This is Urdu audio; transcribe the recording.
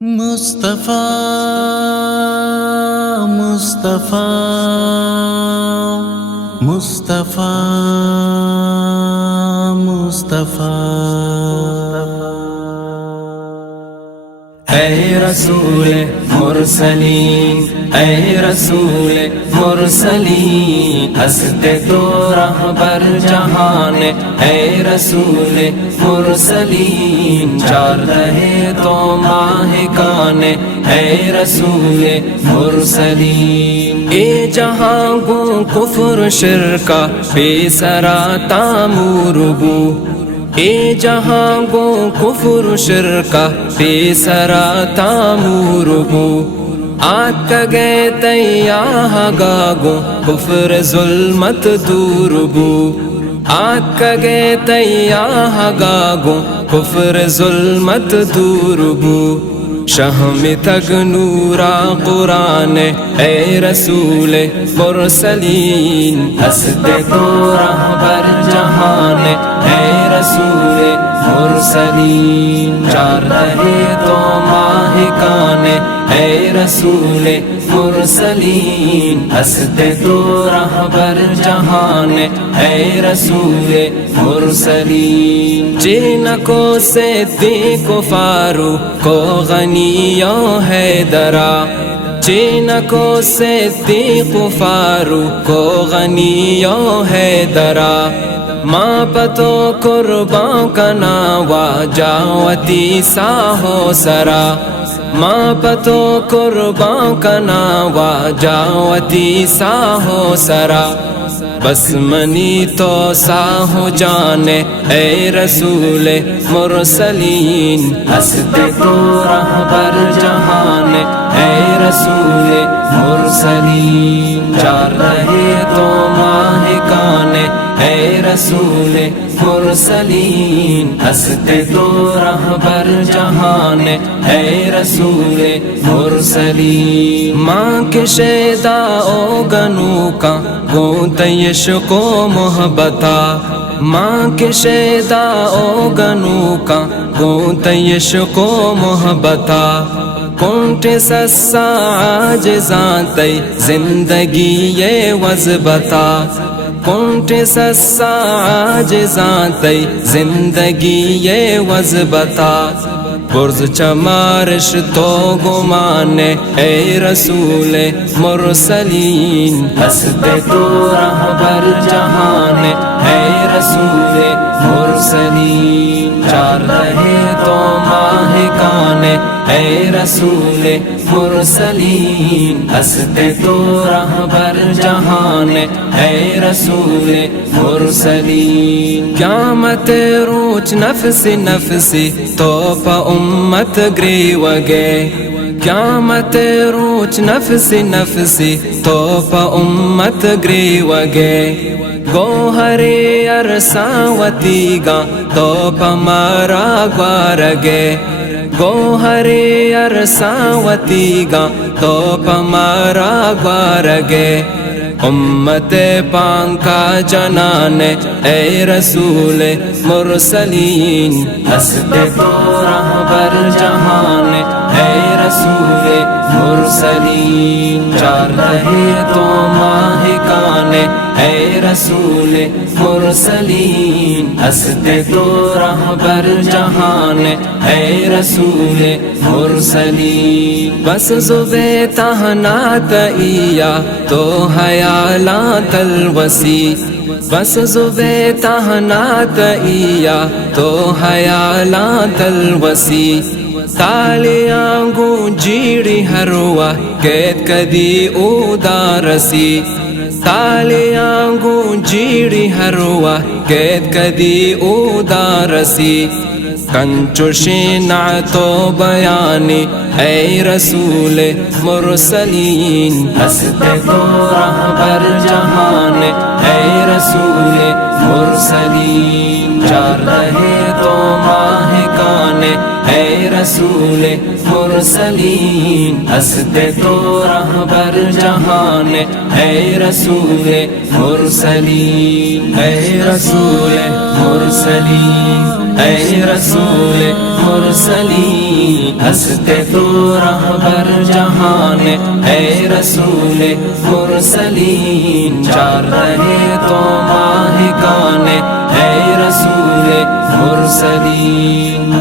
مصطفیٰ مصطفیٰ مصطفیٰ مصطفیٰ اے رسول مرسلین، اے رسول مرسلین، ہستے تو رہبر جہان، اے رسول مرسلین، چار رہے تو ماہ کان، اے رسول مرسلین۔ اے جہاں گو کفر شرکا بے سرا تامور بو، اے جہاں گو کفر شرکا بے سرا تامور بو، آت گے تیاہ گاگو کفر ظلمت دور بو، آت گے تیاہ گاگو کفر ظلمت دور بو، شہم تگ نورا قرآن، اے رسول مرسلین، ہستے تو رہبر جہان، اے رسول مرسلین، چار رہے تو ماہ کان، اے رسول مرسلین، ہستے تو رہبر جہان، اے رسول مرسلین۔ جنکو صدیق فاروق کو غنیوں حیدرا، جنکو صدیق فاروق کو غنیوں حیدرا، ماں پتو قرباں کا ناوا جاوتی ساہو سرا، ماں پتو قرباں کا ناوا جاوتی ساہو سرا، بس منی تو ساہو جانے، اے رسول مرسلین، ہستے تو رہبر جہان، اے رسول مرسلین، چار رہے تو ماہ کان، اے رسول مرسلین، ہستے تو رہبر جہان، اے رسول مرسلین۔ ماں کے شیدا او گنو کا گونت عشق و محبتا، ماں کے شیدا او گنو کا گونت عشق و محبتا، کونٹ سسا عاجزاں تی زندگی یہ وزبتا، کونٹ سسا عاجزاں تی زندگی یہ وزبتا، برز چمارش تو گمان، اے رسول مرسلین، ہستے تو رہبر جہان، اے رسول مرسلین، چار رہے تو ماہ کان، اے رسول مرسلین، ہستے تو رہبر جہان، اے رسول مرسلین۔ قیامت روچ نفس نفسی تو پا امت گریوگے، قیامت روچ نفس نفسی تو پا امت گریوگے، گوہرے ارساوتی گا تو پا مارا گوارگے، گوہرے ارساوتی گا تو پا مارا گوارگے، امت پانکا جنان، اے رسول مرسلین، ہستے تو رہبر جہان، اے رسول مرسلین، چار رہے تو ماہ کان، اے رسول مرسلین، ہستے تو رہبر جہان، اے رسول مرسلین۔ بس زبے تہنات ایا تو حیالات الوسی، بس زبے تہنات ایا تو حیالات الوسی، تالیاں گونجیڑی ہر وقت کدی ادارسی، تالیاں گونجیڑی ہر وقت کدی ادارسی، کنچو شینع تو بیانی، اے رسول مرسلین، ہستے تو رہبر جہان، اے رسول مرسلین، چار رہے تو ماہ کان، اے رسول مرسلین، ہستے تو رہبر جہان، اے رسول مرسلین، اے رسول مرسلین، اے رسول مرسلین، ہنستے تو رہبر جہان ہے رسول مرسلین چار رہے تو ماہ گانے ہے رسول مرسلین